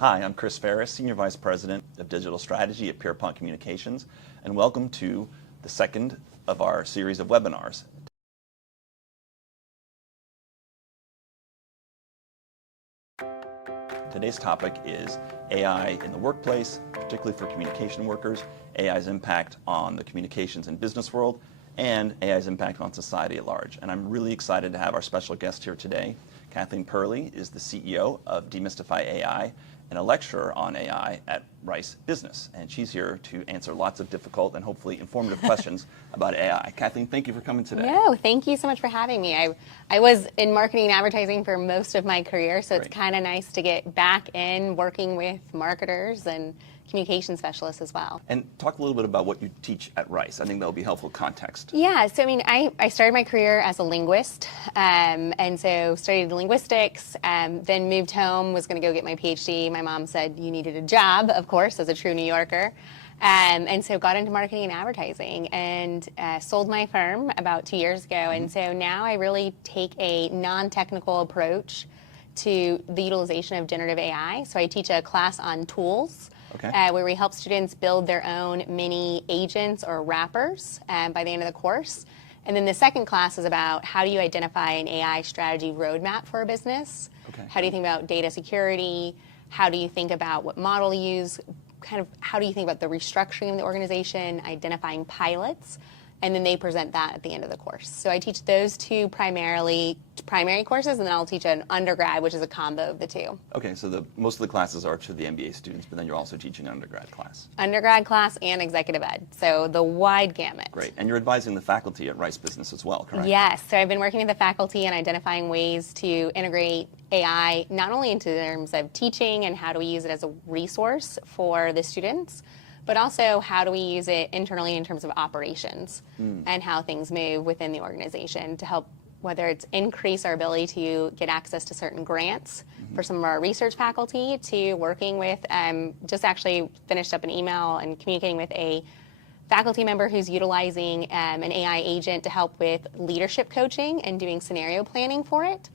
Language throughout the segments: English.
Hi, I'm Chris Ferris, Senior Vice President of Digital Strategy at Pierpont Communications, and welcome to the second of our series of webinars. Today's topic is AI in the workplace, particularly for communication workers, AI's impact on the communications and business world, and AI's impact on society at large. And I'm really excited to have our special guest here today. Kathleen Purley is the CEO of Demystify AI and a lecturer on AI at Rice Business. And she's here to answer lots of difficult and hopefully informative questions about AI. Kathleen, thank you for coming today. No, thank you so much for having me. I was in marketing and advertising for most of my career, so It's kind of nice to get back in working with marketers and communication specialists as well. And talk a little bit about what you teach at Rice. I think that'll be helpful context. Yeah, so I started my career as a linguist, and so studied linguistics, then moved home, was going to go get my PhD. My mom said you needed a job, of course, as a true New Yorker. And so got into marketing and advertising and sold my firm about 2 years ago. And so now I really take a non-technical approach to the utilization of generative AI. So I teach a class on tools. Where we help students build their own mini agents or wrappers by the end of the course. And then the second class is about how do you identify an AI strategy roadmap for a business? How do you think about data security? How do you think about what model to use? Kind of how do you think about the restructuring of the organization, identifying pilots? And then they present that at the end of the course. So I teach those two primary courses, and then I'll teach an undergrad, which is a combo of the two. Okay, so most of the classes are to the MBA students, but then you're also teaching an undergrad class. Undergrad class and executive ed, so the wide gamut. Great, and you're advising the faculty at Rice Business as well, correct? Yes, so I've been working with the faculty and identifying ways to integrate AI, not only into terms of teaching and how do we use it as a resource for the students, but also how do we use it internally in terms of operations and how things move within the organization to help, whether it's increase our ability to get access to certain grants for some of our research faculty, to working with, just actually finished up an email and communicating with a faculty member who's utilizing an AI agent to help with leadership coaching and doing scenario planning for it.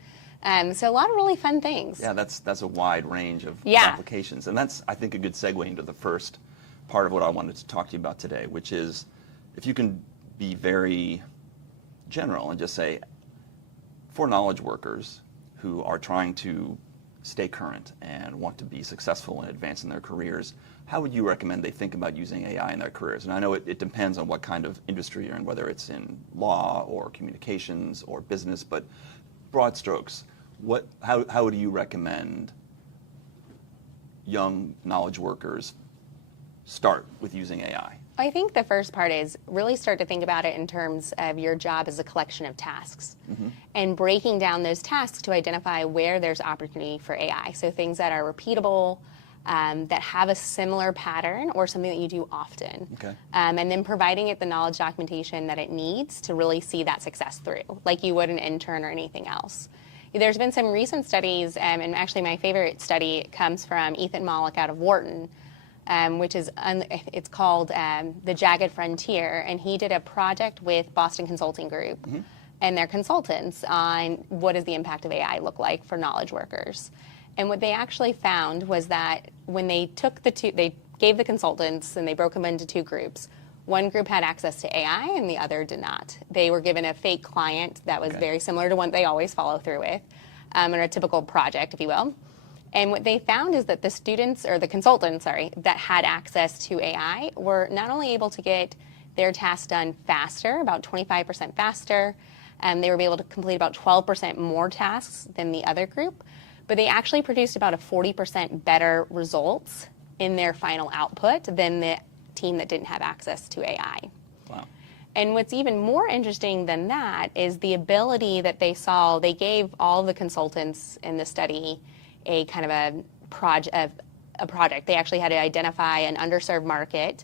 So a lot of really fun things. Yeah, that's a wide range of applications. And that's, I think, a good segue into the first part of what I wanted to talk to you about today, which is if you can be very general and just say, for knowledge workers who are trying to stay current and want to be successful and advance in their careers, how would you recommend they think about using AI in their careers? And I know it depends on what kind of industry you're in, whether it's in law or communications or business, but broad strokes, how would you recommend young knowledge workers start with using AI? I think the first part is really start to think about it in terms of your job as a collection of tasks and breaking down those tasks to identify where there's opportunity for AI. So things that are repeatable, that have a similar pattern or something that you do often. And then providing it the knowledge documentation that it needs to really see that success through, like you would an intern or anything else. There's been some recent studies, and actually my favorite study comes from Ethan Mollick out of Wharton, which is, it's called The Jagged Frontier, and he did a project with Boston Consulting Group and their consultants on what does the impact of AI look like for knowledge workers. And what they actually found was that when they took they gave the consultants and they broke them into two groups. One group had access to AI and the other did not. They were given a fake client that was very similar to one they always follow through with, or a typical project, if you will. And what they found is that the students, or the consultants, that had access to AI were not only able to get their tasks done faster, about 25% faster, they were able to complete about 12% more tasks than the other group, but they actually produced about a 40% better results in their final output than the team that didn't have access to AI. Wow. And what's even more interesting than that is the ability that they saw. They gave all the consultants in the study a kind of a project. They actually had to identify an underserved market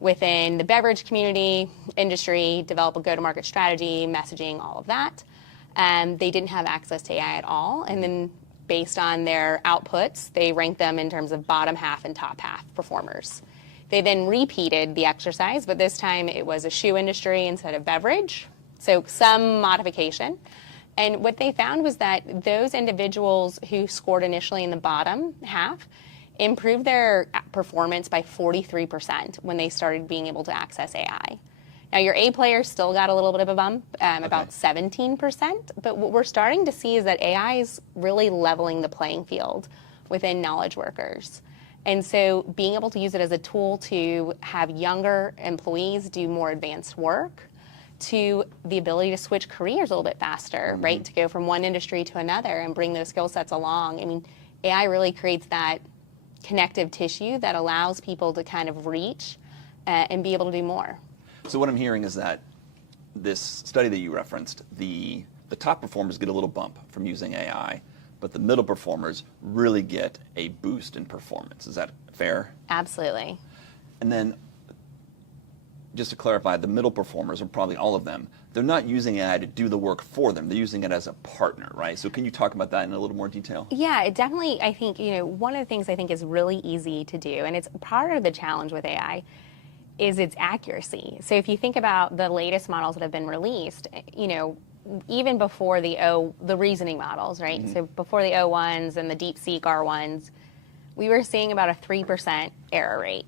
within the beverage community, industry, develop a go-to-market strategy, messaging, all of that. They didn't have access to AI at all. And then based on their outputs, they ranked them in terms of bottom half and top half performers. They then repeated the exercise, but this time it was a shoe industry instead of beverage, so some modification. And what they found was that those individuals who scored initially in the bottom half improved their performance by 43% when they started being able to access AI. Now, your A players still got a little bit of a bump, about 17%, but what we're starting to see is that AI is really leveling the playing field within knowledge workers. And so being able to use it as a tool to have younger employees do more advanced work, to the ability to switch careers a little bit faster, right? To go from one industry to another and bring those skill sets along. I mean, AI really creates that connective tissue that allows people to kind of reach and be able to do more. So what I'm hearing is that this study that you referenced, the top performers get a little bump from using AI, but the middle performers really get a boost in performance. Is that fair? Absolutely. And then, just to clarify, the middle performers, or probably all of them, they're not using AI to do the work for them. They're using it as a partner, right? So can you talk about that in a little more detail? Yeah, it definitely, I think, one of the things I think is really easy to do, and it's part of the challenge with AI, is its accuracy. So if you think about the latest models that have been released, even before the reasoning models, right? So before the O1s and the DeepSeek R1s, we were seeing about a 3% error rate,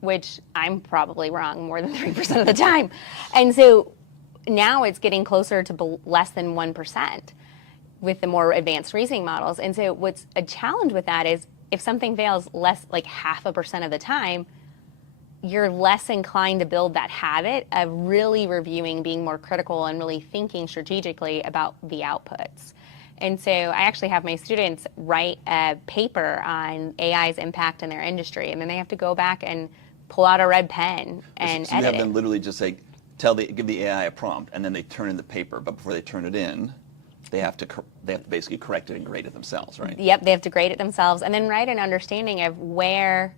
which I'm probably wrong more than 3% of the time. And so now it's getting closer to less than 1% with the more advanced reasoning models. And so what's a challenge with that is if something fails less, like 0.5% of the time, you're less inclined to build that habit of really reviewing, being more critical, and really thinking strategically about the outputs. And so I actually have my students write a paper on AI's impact in their industry, and then they have to go back and pull out a red pen and so you edit have them it. literally just say, give the AI a prompt, and then they turn in the paper. But before they turn it in, they have to basically correct it and grade it themselves, right? Yep, they have to grade it themselves, and then write an understanding of where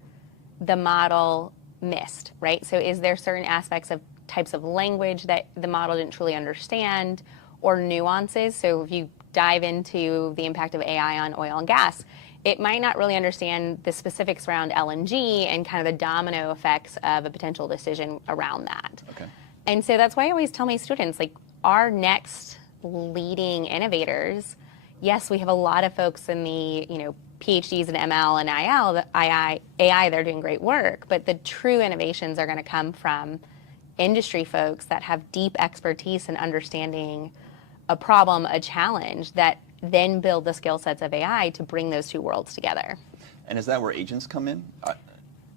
the model missed, right? So is there certain aspects of types of language that the model didn't truly understand, or nuances? So if you dive into the impact of AI on oil and gas, it might not really understand the specifics around LNG and kind of the domino effects of a potential decision around that. Okay. And so that's why I always tell my students, like, our next leading innovators, yes, we have a lot of folks in the, PhDs in ML and AI, they're doing great work, but the true innovations are going to come from industry folks that have deep expertise in understanding a problem, a challenge, that then build the skill sets of AI to bring those two worlds together. And is that where agents come in?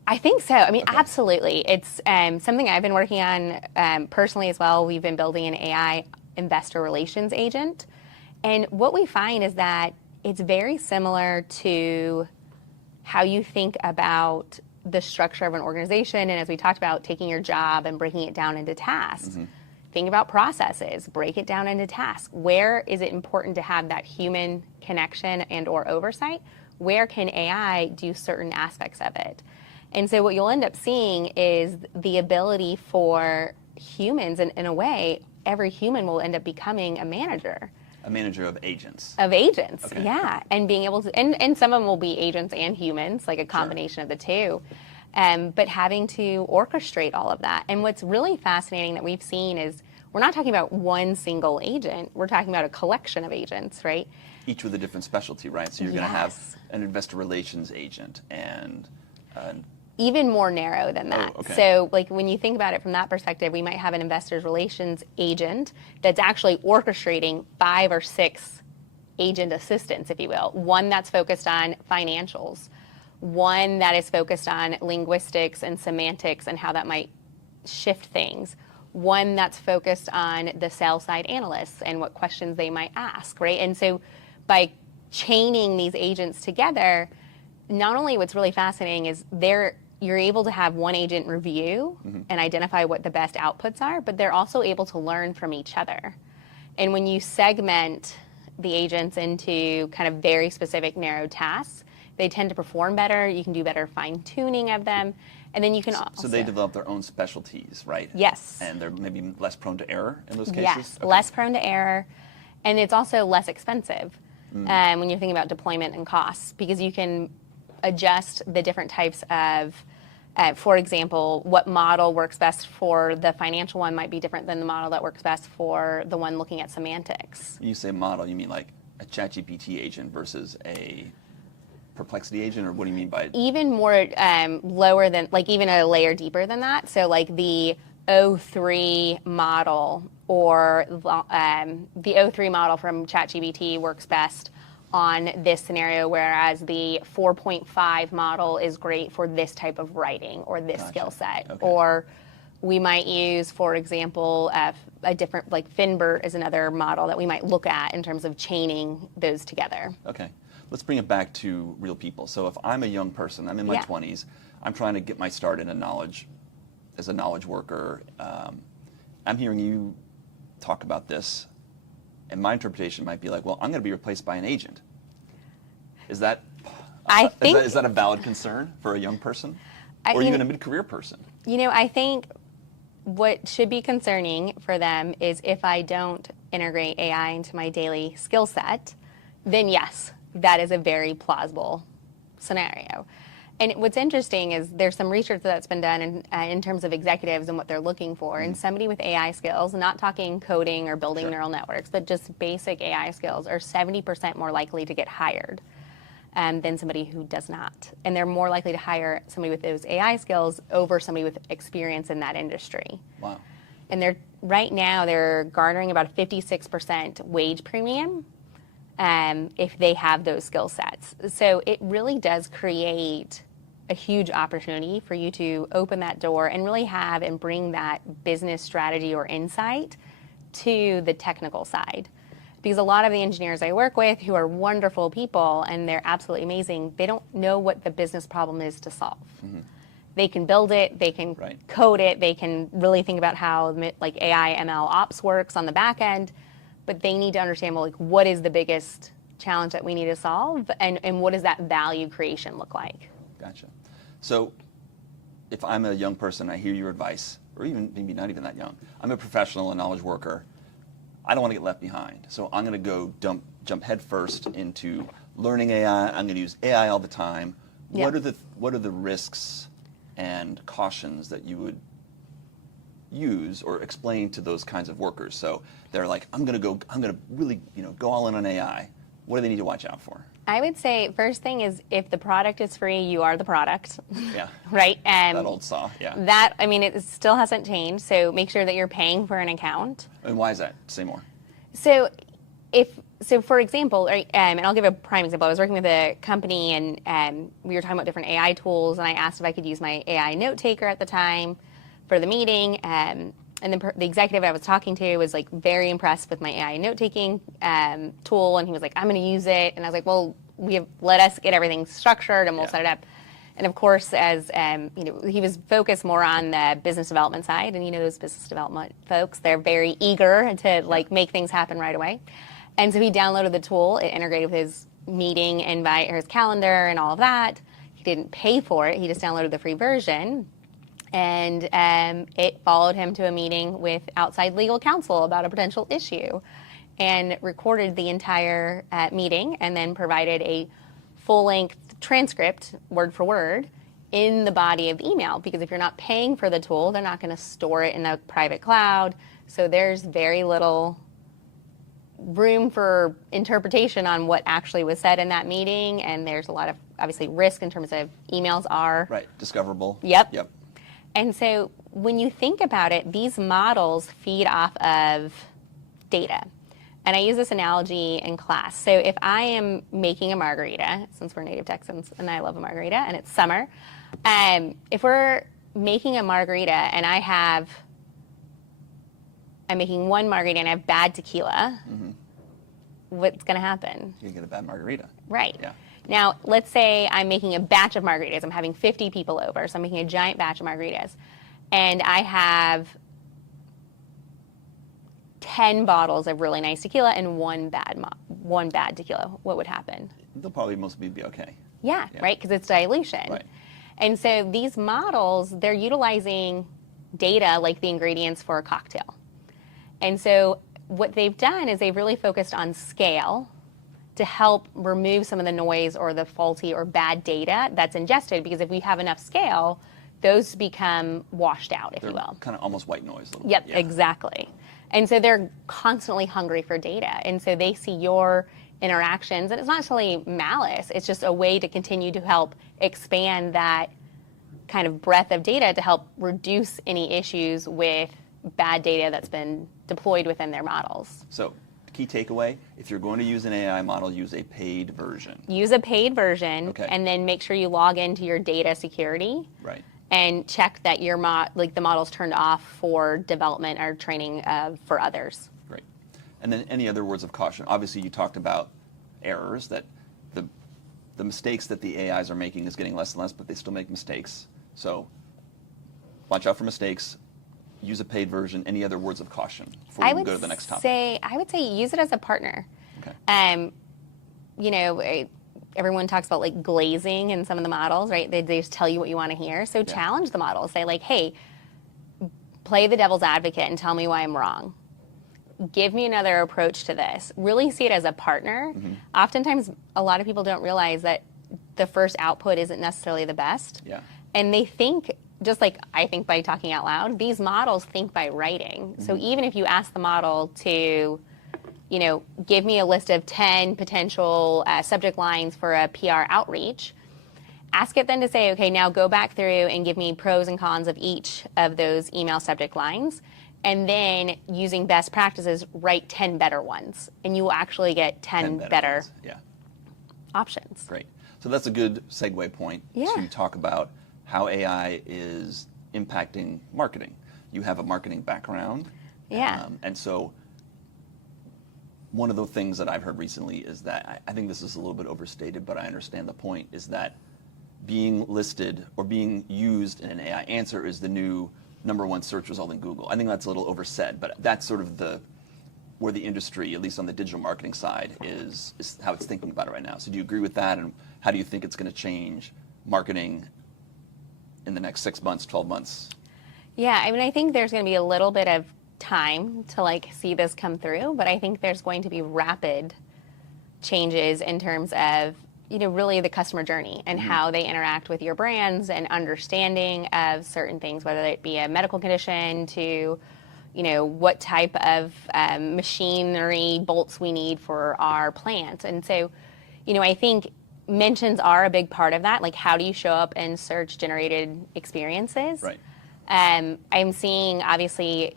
I think so. I mean, absolutely. It's something I've been working on personally as well. We've been building an AI investor relations agent. And what we find is that it's very similar to how you think about the structure of an organization. And as we talked about, taking your job and breaking it down into tasks. Think about processes, break it down into tasks. Where is it important to have that human connection and or oversight? Where can AI do certain aspects of it? And so what you'll end up seeing is the ability for humans, and in a way, every human will end up becoming a manager. A manager of agents. Of agents, okay. Yeah. And being able to, and some of them will be agents and humans, like a combination of the two. But having to orchestrate all of that. And what's really fascinating that we've seen is we're not talking about one single agent. We're talking about a collection of agents, right? Each with a different specialty, right? So you're going to have an investor relations agent and... even more narrow than that. Oh, okay. So like when you think about it from that perspective, we might have an investor relations agent that's actually orchestrating 5 or 6 agent assistants, if you will. One that's focused on financials, one that is focused on linguistics and semantics and how that might shift things, one that's focused on the sell side analysts and what questions they might ask, right? And so by chaining these agents together, not only what's really fascinating is you're able to have one agent review and identify what the best outputs are, but they're also able to learn from each other. And when you segment the agents into kind of very specific narrow tasks, they tend to perform better. You can do better fine-tuning of them. And then you can also... So they develop their own specialties, right? Yes. And they're maybe less prone to error in those cases? Yes, okay. Less prone to error. And it's also less expensive when you're thinking about deployment and costs, because you can adjust the different types of, for example, what model works best for the financial one might be different than the model that works best for the one looking at semantics. You say model, you mean like a ChatGPT agent versus a perplexity agent, or what do you mean by? Even more lower than, like even a layer deeper than that. So like the O3 model or the O3 model from ChatGPT works best on this scenario, whereas the 4.5 model is great for this type of writing or this skill set. Okay. Or we might use, for example, a different, like Finbert is another model that we might look at in terms of chaining those together. Okay. Let's bring it back to real people. So if I'm a young person, I'm in my 20s, I'm trying to get my start in as a knowledge worker. I'm hearing you talk about this, and my interpretation might be like, well, I'm going to be replaced by an agent. Is that is that a valid concern for a young person, or even a mid-career person? You know, I think what should be concerning for them is if I don't integrate AI into my daily skill set, then yes, that is a very plausible scenario. And what's interesting is there's some research that's been done in terms of executives and what they're looking for. And somebody with AI skills, not talking coding or building neural networks, but just basic AI skills, are 70% more likely to get hired than somebody who does not. And they're more likely to hire somebody with those AI skills over somebody with experience in that industry. Wow. And right now they're garnering about a 56% wage premium if they have those skill sets. So it really does create a huge opportunity for you to open that door and really have and bring that business strategy or insight to the technical side. Because a lot of the engineers I work with, who are wonderful people and they're absolutely amazing, they don't know what the business problem is to solve. Mm-hmm. They can build it, they can code it, they can really think about how like AI, ML ops works on the back end, but they need to understand, well, like, what is the biggest challenge that we need to solve, and what does that value creation look like? Gotcha. So if I'm a young person, I hear your advice, or even maybe not even that young, I'm a professional, a knowledge worker, I don't want to get left behind. So I'm going to go jump headfirst into learning AI. I'm going to use AI all the time. Yep. What are the risks and cautions that you would use or explain to those kinds of workers? So they're like, I'm going to really go all in on AI. What do they need to watch out for? I would say first thing is, if the product is free, you are the product. Yeah. Right? That old saw, yeah. That, I mean, it still hasn't changed, so make sure that you're paying for an account. And why is that? Say more. So for example, and I'll give a prime example. I was working with a company, and we were talking about different AI tools, and I asked if I could use my AI note taker at the time for the meeting. And then the executive I was talking to was like very impressed with my AI note-taking tool, and he was like, I'm going to use it. And I was like, well, let us get everything structured, and we'll set it up. And of course, as he was focused more on the business development side, and those business development folks, they're very eager to like make things happen right away. And so he downloaded the tool. It integrated with his meeting invite or his calendar and all of that. He didn't pay for it. He just downloaded the free version. And it followed him to a meeting with outside legal counsel about a potential issue, and recorded the entire meeting, and then provided a full-length transcript, word for word, in the body of the email. Because if you're not paying for the tool, they're not going to store it in a private cloud. So there's very little room for interpretation on what actually was said in that meeting, and there's a lot of, obviously, risk in terms of emails are... Right, discoverable. Yep. And so when you think about it, these models feed off of data. And I use this analogy in class. So if I am making a margarita, since we're native Texans and I love a margarita and it's summer, if we're making a margarita and I'm making one margarita and I have bad tequila, what's going to happen? You're going to get a bad margarita. Right. Yeah. Now, let's say I'm making a batch of margaritas. I'm having 50 people over, so I'm making a giant batch of margaritas. And I have 10 bottles of really nice tequila and one bad tequila. What would happen? They'll probably mostly be okay. Yeah. Right? Because it's dilution. Right. And so these models, they're utilizing data like the ingredients for a cocktail. And so what they've done is they've really focused on scale to help remove some of the noise or the faulty or bad data that's ingested. Because if we have enough scale, those become washed out, if you will. Kind of almost white noise. A little Yep, bit. Yeah. Exactly. And so they're constantly hungry for data. And so they see your interactions. And it's not necessarily malice. It's just a way to continue to help expand that kind of breadth of data to help reduce any issues with bad data that's been deployed within their models. So, key takeaway, if you're going to use an AI model, use a paid version. Use a paid version, Okay. and then make sure you log into your data security. Right. And check that your the model's turned off for development or training for others. Great. And then any other words of caution? Obviously, you talked about errors, that the mistakes that the AIs are making is getting less and less, but they still make mistakes. So watch out for mistakes. Use a paid version. Any other words of caution before we go to the next topic? I would say use it as a partner. Okay. You know, everyone talks about like glazing in some of the models, right? They just tell you what you want to hear. So challenge the model. Say like, hey, play the devil's advocate and tell me why I'm wrong. Give me another approach to this. Really see it as a partner. Mm-hmm. Oftentimes, a lot of people don't realize that the first output isn't necessarily the best. Yeah. And they think, just like I think by talking out loud, these models think by writing. Mm-hmm. So even if you ask the model to, you know, give me a list of 10 potential subject lines for a PR outreach, ask it then to say, okay, now go back through and give me pros and cons of each of those email subject lines. And then using best practices, write 10 better ones. And you will actually get 10 better options. Great. So that's a good segue point to talk about how AI is impacting marketing. You have a marketing background. Yeah. And so one of the things that I've heard recently is that, I think this is a little bit overstated, but I understand the point, is that being listed or being used in an AI answer is the new #1 search result in Google. I think that's a little oversaid, but that's sort of where the industry, at least on the digital marketing side, is how it's thinking about it right now. So do you agree with that, and how do you think it's going to change marketing in the next 6 months, 12 months? Yeah, I mean, I think there's going to be a little bit of time to like see this come through, but I think there's going to be rapid changes in terms of, you know, really the customer journey and how they interact with your brands and understanding of certain things, whether it be a medical condition to, you know, what type of machinery bolts we need for our plant. And so, you know, I think mentions are a big part of that. Like, how do you show up in search-generated experiences? Right. I'm seeing, obviously,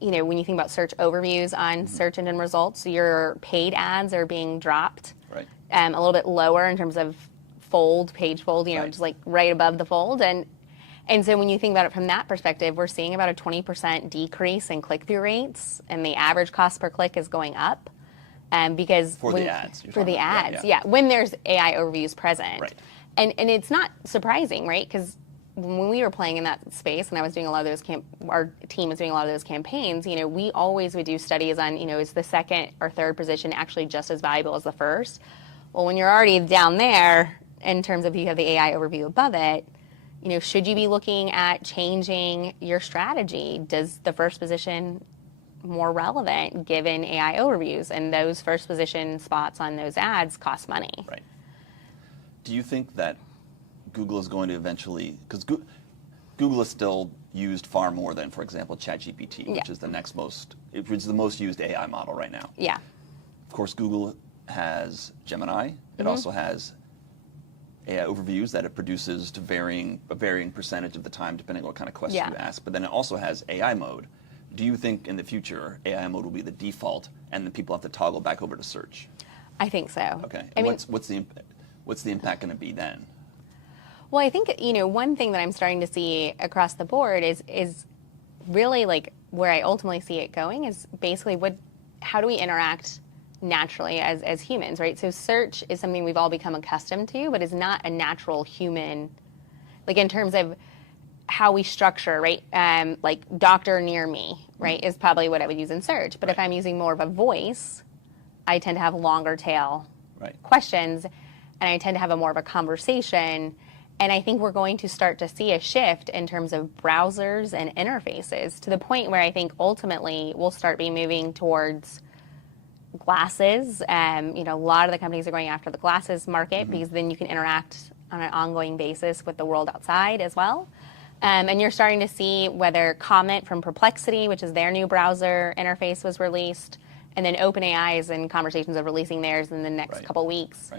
you know, when you think about search overviews on search engine results, your paid ads are being dropped a little bit lower in terms of page fold, you know, just like right above the fold. And so when you think about it from that perspective, we're seeing about a 20% decrease in click-through rates, and the average cost per click is going up. Because for the ads. When there's AI overviews present. Right. And it's not surprising, right? Because when we were playing in that space, and I was doing a lot of those our team was doing a lot of those campaigns, you know, we always would do studies on, you know, is the second or third position actually just as valuable as the first? Well, when you're already down there, in terms of you have the AI overview above it, you know, should you be looking at changing your strategy? Does the first position more relevant given AI overviews? And those first position spots on those ads cost money. Right. Do you think that Google is going to eventually, because Google is still used far more than, for example, ChatGPT, which is which is the most used AI model right now. Yeah. Of course, Google has Gemini. It also has AI overviews that it produces to a varying percentage of the time, depending on what kind of question you ask. But then it also has AI mode. Do you think in the future AI mode will be the default, and then people have to toggle back over to search? I think so. Okay. And what's the impact going to be then? Well, I think, you know, one thing that I'm starting to see across the board is really like where I ultimately see it going is basically how do we interact naturally as humans, right? So search is something we've all become accustomed to, but is not a natural human, like in terms of how we structure, right? Like doctor near me, right, is probably what I would use in search. But if I'm using more of a voice, I tend to have longer tail questions, and I tend to have more of a conversation. And I think we're going to start to see a shift in terms of browsers and interfaces to the point where I think ultimately we'll start moving towards glasses. You know, a lot of the companies are going after the glasses market because then you can interact on an ongoing basis with the world outside as well. And you're starting to see whether Comment from Perplexity, which is their new browser interface, was released, And then OpenAI is in conversations of releasing theirs in the next couple weeks,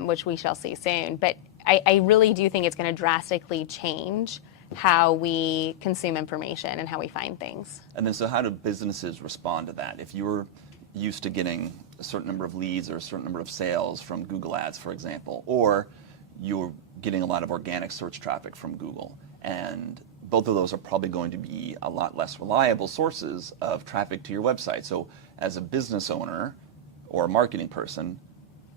which we shall see soon. But I really do think it's going to drastically change how we consume information and how we find things. And then so how do businesses respond to that? If you're used to getting a certain number of leads or a certain number of sales from Google Ads, for example, or you're getting a lot of organic search traffic from Google, and both of those are probably going to be a lot less reliable sources of traffic to your website. So as a business owner or a marketing person,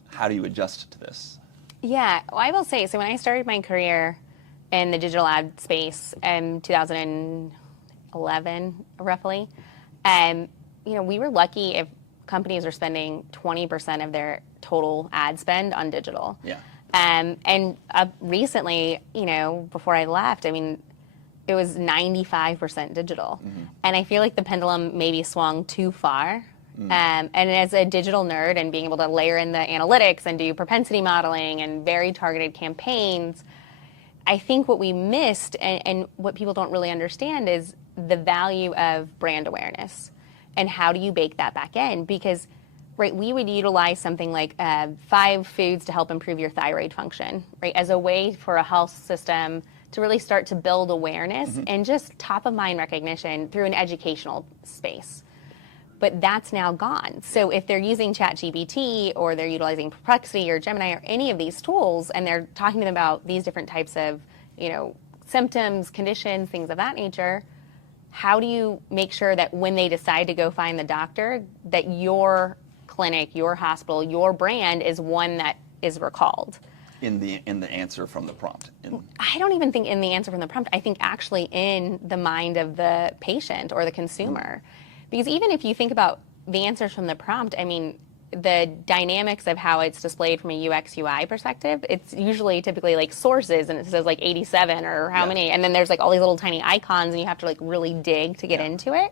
how do you adjust to this? Yeah, well, I will say, so when I started my career in the digital ad space in 2011, roughly, we were lucky if companies were spending 20% of their total ad spend on digital. Yeah. And recently, before I left, it was 95% digital. And I feel like the pendulum maybe swung too far. And as a digital nerd and being able to layer in the analytics and do propensity modeling and very targeted campaigns, I think what we missed and what people don't really understand is the value of brand awareness and how do you bake that back in? Because we would utilize something like 5 foods to help improve your thyroid function, as a way for a health system to really start to build awareness and just top of mind recognition through an educational space. But that's now gone. So if they're using ChatGPT or they're utilizing Perplexity or Gemini or any of these tools and they're talking to them about these different types of, symptoms, conditions, things of that nature, how do you make sure that when they decide to go find the doctor, that your clinic, your hospital, your brand is one that is recalled? In the answer from the prompt? I don't even think in the answer from the prompt. I think actually in the mind of the patient or the consumer. Because even if you think about the answers from the prompt, the dynamics of how it's displayed from a UX UI perspective, it's usually typically like sources and it says like 87 or how many, and then there's like all these little tiny icons and you have to like really dig to get into it.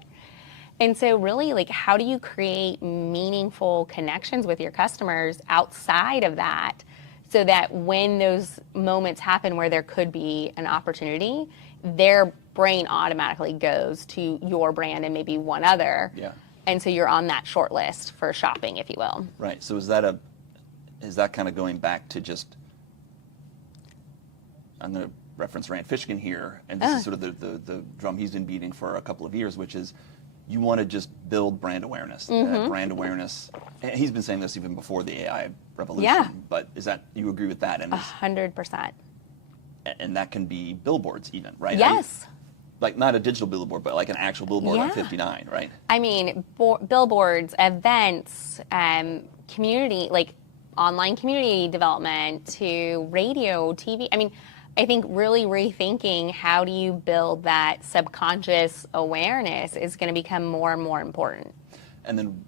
And so really, like, how do you create meaningful connections with your customers outside of that so that when those moments happen where there could be an opportunity, their brain automatically goes to your brand and maybe one other. Yeah. And so you're on that short list for shopping, if you will. Right. So is that kind of going back to just, I'm going to reference Rand Fishkin here, and this is sort of the drum he's been beating for a couple of years, which is you want to just build brand awareness. Brand awareness, and he's been saying this even before the AI revolution, but you agree with that? 100%. And that can be billboards even, right? Yes. Like not a digital billboard, but like an actual billboard on 59, right? Billboards, events, community, like online community development to radio, TV. I think really rethinking how do you build that subconscious awareness is going to become more and more important. And then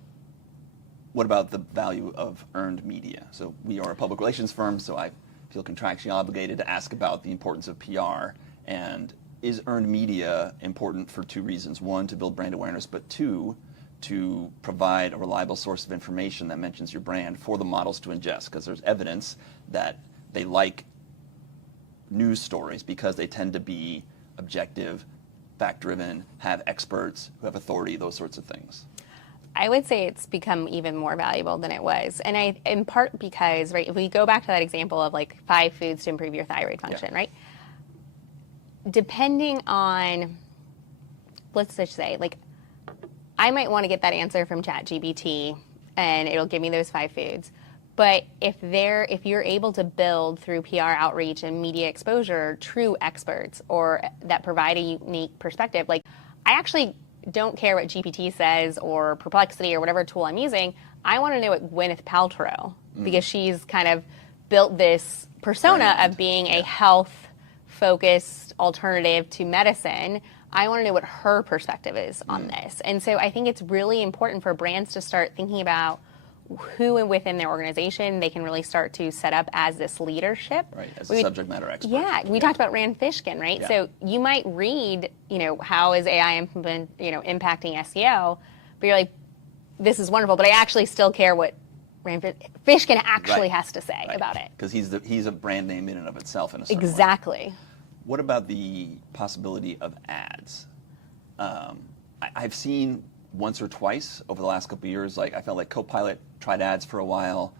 what about the value of earned media? So we are a public relations firm, so I feel contractually obligated to ask about the importance of PR. And is earned media important for 2 reasons? 1, to build brand awareness, but 2, to provide a reliable source of information that mentions your brand for the models to ingest, because there's evidence that they like news stories because they tend to be objective, fact-driven, have experts who have authority, those sorts of things. I would say it's become even more valuable than it was. And in part because, if we go back to that example of like 5 foods to improve your thyroid function, right? Depending on, let's just say, like, I might want to get that answer from ChatGPT and it'll give me those 5 foods. But if you're able to build through PR outreach and media exposure true experts or that provide a unique perspective, like, I actually don't care what GPT says or Perplexity or whatever tool I'm using. I want to know what Gwyneth Paltrow, because she's kind of built this persona of being a health-focused alternative to medicine. I want to know what her perspective is on this. And so I think it's really important for brands to start thinking about who within their organization they can really start to set up as this leadership. Right, as a subject matter expert. Yeah, we talked about Rand Fishkin, right? Yeah. So you might read, how is AI impacting SEO, but you're like, this is wonderful, but I actually still care what Rand Fishkin actually has to say about it. Because he's a brand name in and of itself in a certain way. What about the possibility of ads? I've seen once or twice over the last couple of years. Like I felt like Copilot tried ads for a while.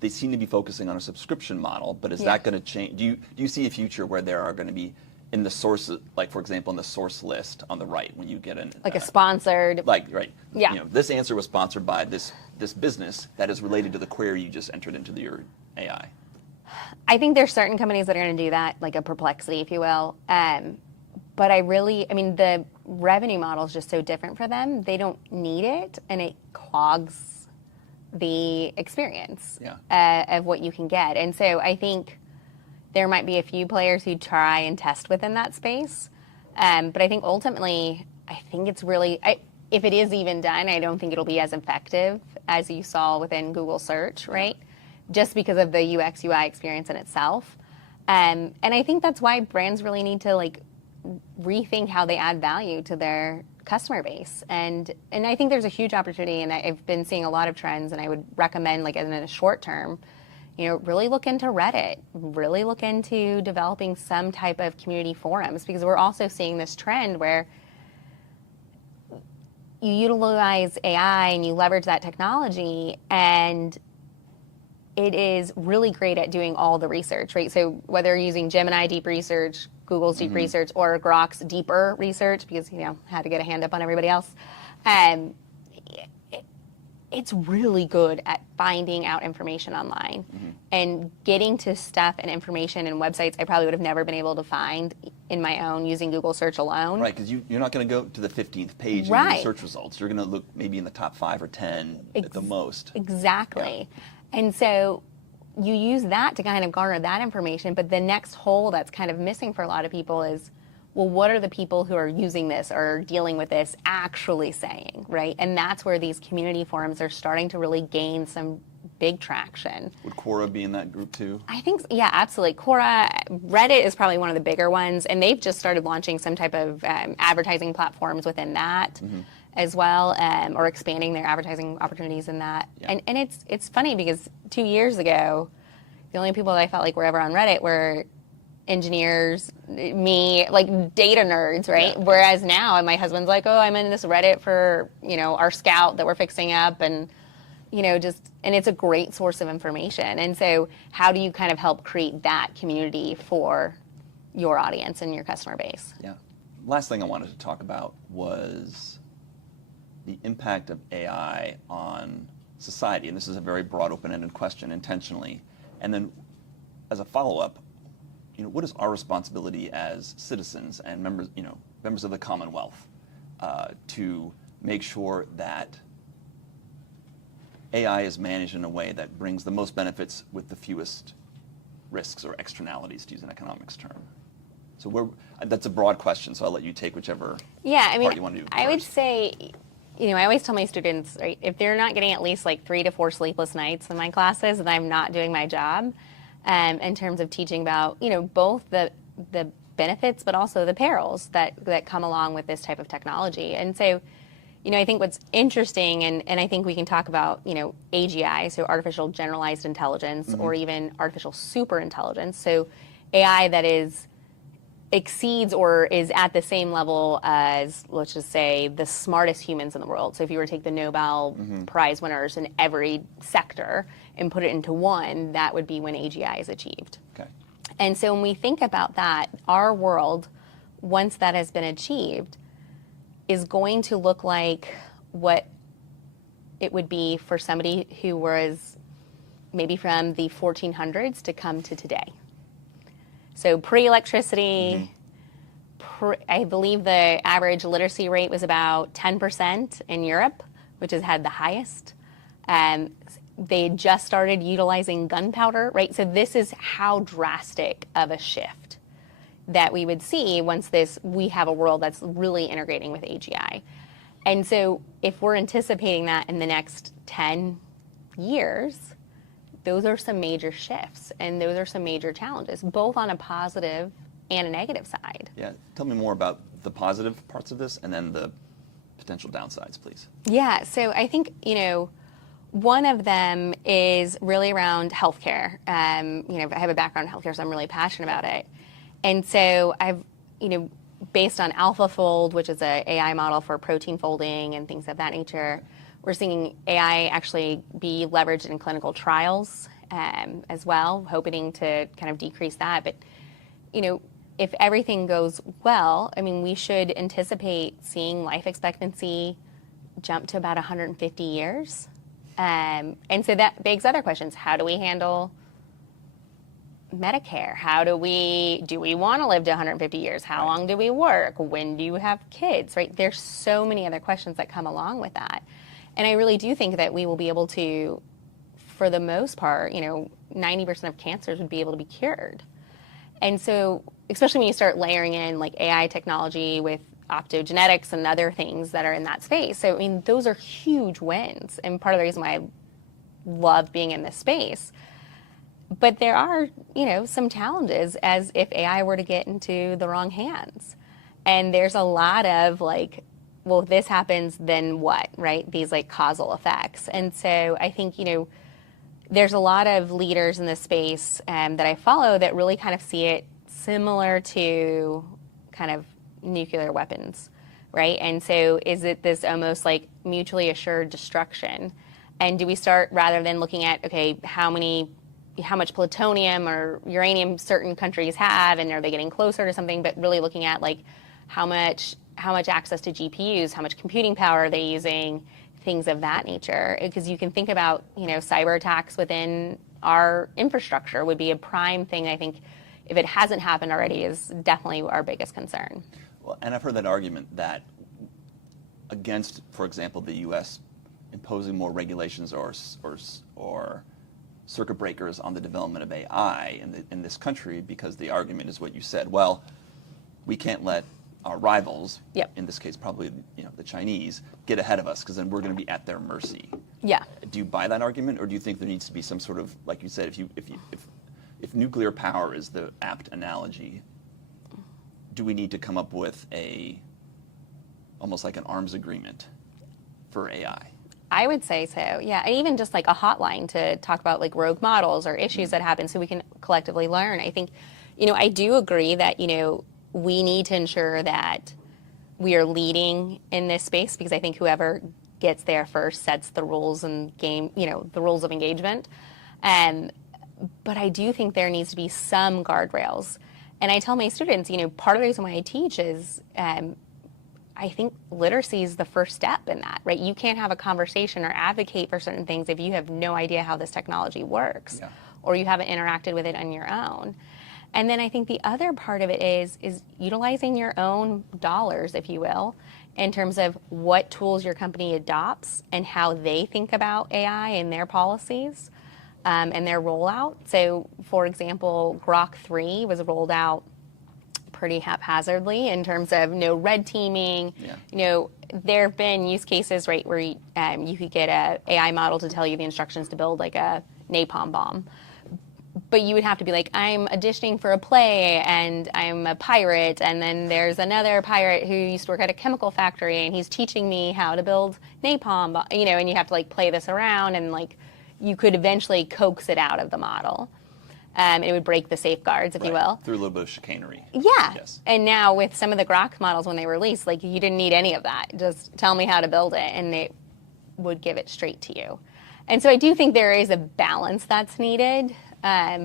They seem to be focusing on a subscription model, but is that going to change? Do you see a future where there are going to be in the source, like for example, in the source list on the right, when you get like a sponsored, right, yeah, this answer was sponsored by this business that is related to the query you just entered into your AI. I think there's certain companies that are going to do that, like a Perplexity, if you will. But I mean, the revenue model is just so different for them. They don't need it, and it clogs the experience of what you can get. And so I think there might be a few players who try and test within that space. But I think ultimately, I think it's really, if it is even done, I don't think it'll be as effective as you saw within Google search, right? Just because of the UX UI experience in itself. And I think that's why brands really need to like rethink how they add value to their customer base. And I think there's a huge opportunity, and I've been seeing a lot of trends, and I would recommend, like in a short term, really look into Reddit, really look into developing some type of community forums, because we're also seeing this trend where you utilize AI and you leverage that technology, and it is really great at doing all the research, right? So whether you're using Gemini deep research, Google's deep research, or Grok's deeper research, because had to get a hand up on everybody else, it's really good at finding out information online and getting to stuff and information and websites I probably would have never been able to find in my own using Google search alone. Right, because you're not going to go to the 15th page in your search results. You're going to look maybe in the top 5 or 10 at the most. Exactly. Yeah. And so you use that to kind of garner that information, but the next hole that's kind of missing for a lot of people is, well, what are the people who are using this or dealing with this actually saying, right? And that's where these community forums are starting to really gain some big traction. Would Quora be in that group too? I think, yeah, absolutely. Quora, Reddit is probably one of the bigger ones, and they've just started launching some type of advertising platforms within that as well, or expanding their advertising opportunities in that. Yeah. And it's funny because 2 years ago, the only people that I felt like were ever on Reddit were engineers, me, like data nerds, right? Yeah. Whereas now, my husband's like, oh, I'm in this Reddit for, our Scout that we're fixing up, and, and it's a great source of information. And so how do you kind of help create that community for your audience and your customer base? Yeah. Last thing I wanted to talk about was the impact of AI on society. And this is a very broad, open-ended question intentionally. And then as a follow-up, what is our responsibility as citizens and members of the Commonwealth to make sure that AI is managed in a way that brings the most benefits with the fewest risks or externalities, to use an economics term? So that's a broad question, so I'll let you take whichever part you want to do first. I would say, I always tell my students, right, if they're not getting at least like 3 to 4 sleepless nights in my classes, then I'm not doing my job. In terms of teaching about, both the benefits, but also the perils that come along with this type of technology. And so, I think what's interesting, and I think we can talk about, AGI, so artificial generalized intelligence, or even artificial superintelligence. So AI that exceeds or is at the same level as, let's just say, the smartest humans in the world. So if you were to take the Nobel Prize winners in every sector and put it into one, that would be when AGI is achieved. Okay. And so when we think about that, our world, once that has been achieved, is going to look like what it would be for somebody who was maybe from the 1400s to come to today. So pre-electricity, I believe the average literacy rate was about 10% in Europe, which has had the highest. They just started utilizing gunpowder, right? So this is how drastic of a shift that we would see once we have a world that's really integrating with AGI. And so if we're anticipating that in the next 10 years, those are some major shifts, and those are some major challenges, both on a positive and a negative side. Yeah, tell me more about the positive parts of this and then the potential downsides, please. Yeah, so I think, one of them is really around healthcare. I have a background in healthcare, so I'm really passionate about it. And so based on AlphaFold, which is an AI model for protein folding and things of that nature, we're seeing AI actually be leveraged in clinical trials as well, hoping to kind of decrease that. But, if everything goes well, I mean, we should anticipate seeing life expectancy jump to about 150 years. And so that begs other questions. How do we handle Medicare? Do we want to live to 150 years? How long do we work? When do you have kids, right? There's so many other questions that come along with that. And I really do think that we will be able to, for the most part, 90% of cancers would be able to be cured. And so, especially when you start layering in like AI technology with optogenetics and other things that are in that space. So, I mean, those are huge wins. And part of the reason why I love being in this space. But there are, some challenges as if AI were to get into the wrong hands. And there's a lot of like, well, if this happens, then what, right? These like causal effects. And so I think, there's a lot of leaders in this space that I follow that really kind of see it similar to kind of nuclear weapons, right? And so is it this almost like mutually assured destruction? And do we start, rather than looking at, okay, how much plutonium or uranium certain countries have, and are they getting closer to something, but really looking at like how much access to GPUs, how much computing power are they using, things of that nature. Because you can think about, cyber attacks within our infrastructure would be a prime thing. I think if it hasn't happened already is definitely our biggest concern. Well, and I've heard that argument that against, for example, the U.S. imposing more regulations or circuit breakers on the development of AI in this country, because the argument is what you said. Well, we can't let our rivals, in this case probably the Chinese, get ahead of us, because then we're going to be at their mercy. Yeah. Do you buy that argument, or do you think there needs to be some sort of, like you said, if nuclear power is the apt analogy, do we need to come up with almost like an arms agreement for AI? I would say so, yeah. And even just like a hotline to talk about like rogue models or issues that happen so we can collectively learn. I think, I do agree that, we need to ensure that we are leading in this space, because I think whoever gets there first sets the rules and the rules of engagement. But I do think there needs to be some guardrails. And I tell my students, part of the reason why I teach is I think literacy is the first step in that, right? You can't have a conversation or advocate for certain things if you have no idea how this technology works, or you haven't interacted with it on your own. And then I think the other part of it is utilizing your own dollars, if you will, in terms of what tools your company adopts and how they think about AI in their policies and their rollout. So, for example, Grok 3 was rolled out pretty haphazardly in terms of no red teaming. There have been use cases, right, where you could get an AI model to tell you the instructions to build like a napalm bomb. But you would have to be like, I'm auditioning for a play and I'm a pirate, and then there's another pirate who used to work at a chemical factory and he's teaching me how to build napalm, and you have to like play this around, and like you could eventually coax it out of the model. It would break the safeguards, if you will. Through a little bit of chicanery. Yeah. Yes. And now with some of the Grok models when they were released, like you didn't need any of that. Just tell me how to build it and it would give it straight to you. And so I do think there is a balance that's needed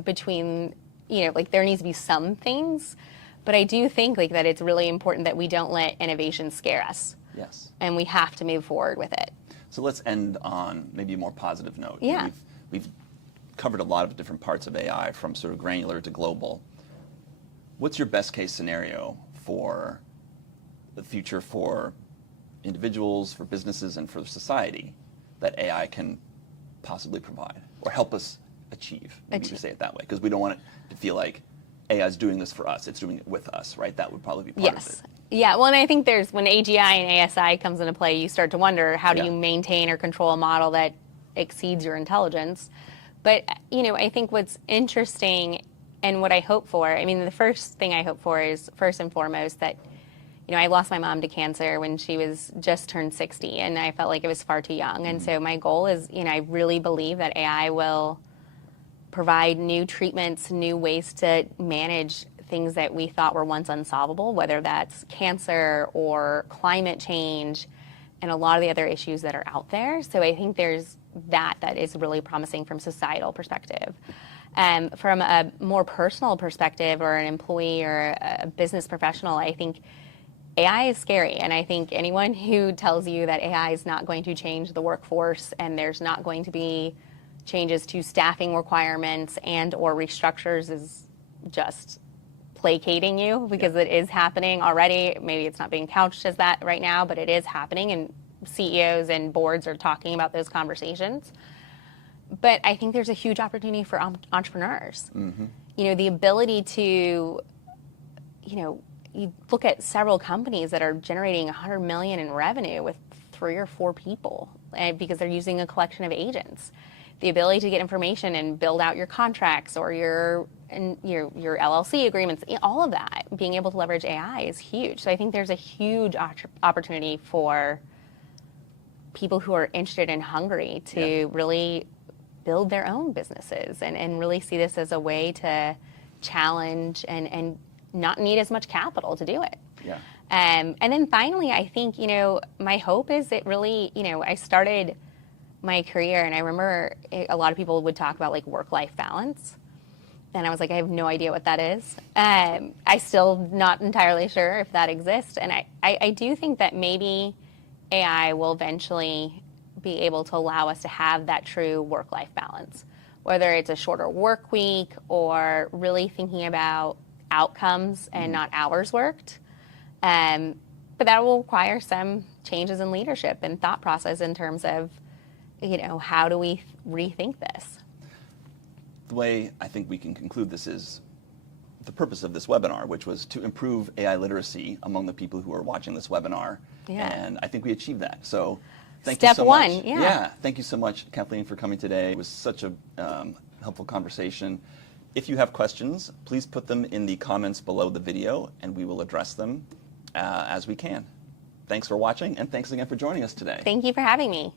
between, like there needs to be some things, but I do think like that it's really important that we don't let innovation scare us. Yes. And we have to move forward with it. So let's end on maybe a more positive note. Yeah. We've covered a lot of different parts of AI, from sort of granular to global. What's your best case scenario for the future for individuals, for businesses, and for society that AI can possibly provide or help us achieve? Maybe we say it that way, because we don't want it to feel like AI is doing this for us, it's doing it with us, right? That would probably be part of it. Yeah, well, and I think when AGI and ASI comes into play, you start to wonder, how do you maintain or control a model that exceeds your intelligence? But, I think what's interesting and what I hope for, the first thing I hope for is, first and foremost, that, I lost my mom to cancer when she was just turned 60, and I felt like it was far too young. And so my goal is, I really believe that AI will provide new treatments, new ways to manage things that we thought were once unsolvable, whether that's cancer or climate change and a lot of the other issues that are out there. So I think there's that is really promising from societal perspective. From a more personal perspective, or an employee or a business professional, I think AI is scary. And I think anyone who tells you that AI is not going to change the workforce and there's not going to be changes to staffing requirements and or restructures is just placating you, because it is happening already. Maybe it's not being couched as that right now, but it is happening, and CEOs and boards are talking about those conversations. But I think there's a huge opportunity for entrepreneurs. Mm-hmm. You know, the ability to, you look at several companies that are generating $100 million in revenue with 3 or 4 people, because they're using a collection of agents. The ability to get information and build out your contracts or your LLC agreements, all of that, being able to leverage AI is huge. So I think there's a huge opportunity for people who are interested and hungry to really build their own businesses and really see this as a way to challenge and not need as much capital to do it. Yeah. And then finally, I think, my hope is it really, I started my career, and I remember a lot of people would talk about like work-life balance. And I was like, I have no idea what that is. I still not entirely sure if that exists. And I do think that maybe AI will eventually be able to allow us to have that true work-life balance, whether it's a shorter work week or really thinking about outcomes and not hours worked. But that will require some changes in leadership and thought process in terms of, how do we rethink this? The way I think we can conclude this is the purpose of this webinar, which was to improve AI literacy among the people who are watching this webinar. Yeah. And I think we achieved that. So thank you so much. Step 1, yeah. Thank you so much, Kathleen, for coming today. It was such a helpful conversation. If you have questions, please put them in the comments below the video, and we will address them as we can. Thanks for watching, and thanks again for joining us today. Thank you for having me.